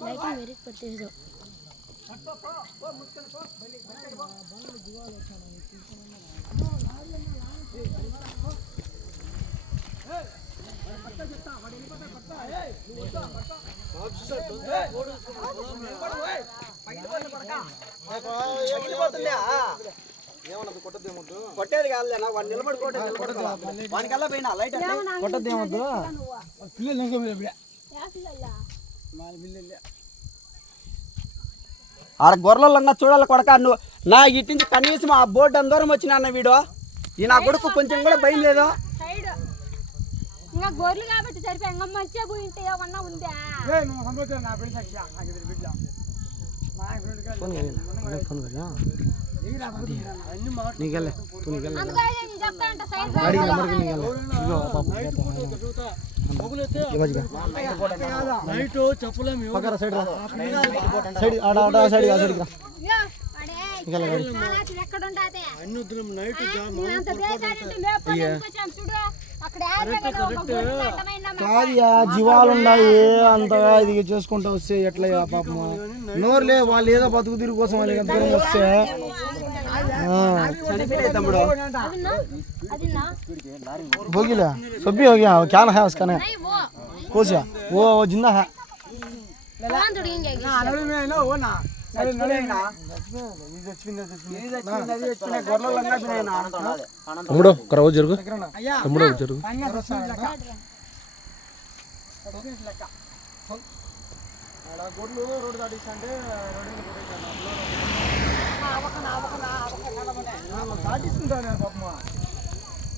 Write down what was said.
lighting very పట్టేదో కొట్టేది కాదులేనా వాడు నిలబడుకోవడం వానికల్లా పోయినా లైట్ కొట్టద్దు ఏమొద్దు ఆడ గొర్రెలంగా చూడాలి కొడక నువ్వు నా ఇటు నుంచి కనీసం ఆ బోర్డు అంత దూరం వచ్చినా అన్న వీడు ఈ నా కొడుకు కొంచెం కూడా భయం లేదు ఇంకా గొర్రెలు కాబట్టి సరిపోయి ఇంకా మంచిగా పోయింటే ఏమన్నా ఉందా జీవాలు ఉన్నాయి అంతగా ఇది చేసుకుంటూ వస్తే ఎట్లా పాపం నోరులే వాళ్ళు ఏదో బతుకు తిరుగు కోసం వాళ్ళకి దూరం వస్తే तमिड़ो बोगिला सब भी हो गया क्या है उसका ना कौन सा वो जिंदा है తమ్ముడు కరవ జరుగు తమ్ముడు జరుగు గొర్రెలు రోడ్ దాటిస్తుంటే దాటిస్తుంటాను పాపమ్మ